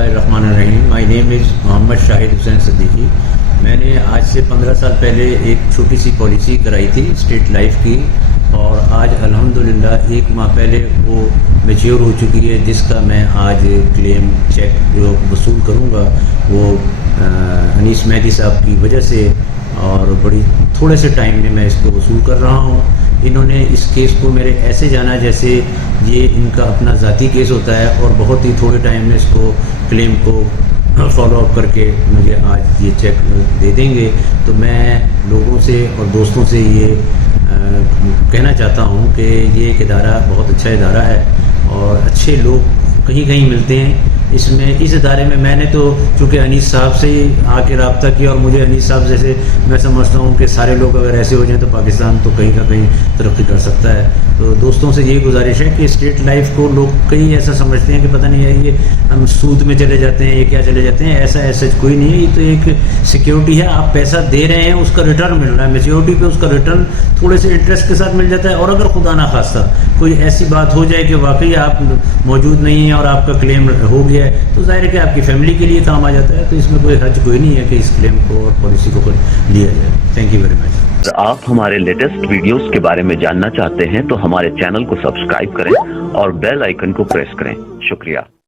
बिस्मिल्लाहिर्रहमानिर्रहीम। My name is Mohammad Shahid Hussain Siddiqui. मैंने आज से 15 साल पहले एक छोटी सी पॉलिसी कराई थी स्टेट लाइफ की, और आज अल्हम्दुलिल्लाह 1 माह पहले वो मैच्योर हो चुकी है, जिसका मैं आज क्लेम चेक जो वसूल करूँगा वो अनीस मेहदी साहब की वजह से, और बड़ी थोड़े से टाइम में मैं इसको वसूल कर रहा हूँ। इन्होंने इस केस को मेरे ऐसे जाना जैसे ये इनका अपना ज़ाती केस होता है, और बहुत ही थोड़े टाइम में इसको क्लेम को फॉलो अप करके मुझे आज ये चेक दे देंगे। तो मैं लोगों से और दोस्तों से ये कहना चाहता हूँ कि ये एक इदारा बहुत अच्छा इदारा है, और अच्छे लोग कहीं कहीं मिलते हैं इसमें। इस इदारे में मैंने तो चूँकि अनीस साहब से ही आके रब्ता किया, और मुझे अनीस साहब जैसे मैं समझता हूँ कि सारे लोग अगर ऐसे हो जाएं तो पाकिस्तान तो कहीं का कहीं तरक्की कर सकता है। तो दोस्तों से यही गुजारिश है कि स्टेट लाइफ को लोग कहीं ऐसा समझते हैं कि पता नहीं है ये हम सूद में चले जाते हैं, ये क्या चले जाते हैं। ऐसा कोई नहीं है, ये तो एक सिक्योरिटी है। आप पैसा दे रहे हैं, उसका रिटर्न मिल रहा है, मेच्योरिटी पे उसका रिटर्न थोड़े से इंटरेस्ट के साथ मिल जाता है। और अगर खुदा ना खास्ता कोई ऐसी बात हो जाए कि वाकई आप मौजूद नहीं हैं और आपका क्लेम हो गया है, तो जाहिर है कि आपकी फैमिली के लिए काम आ जाता है। तो इसमें कोई हर्ज कोई नहीं है कि इस क्लेम को और पॉलिसी को लिया जाए। Thank you very much. आप हमारे लेटेस्ट वीडियोस के बारे में जानना चाहते हैं तो हमारे चैनल को सब्सक्राइब करें और बेल आइकन को प्रेस करें। शुक्रिया।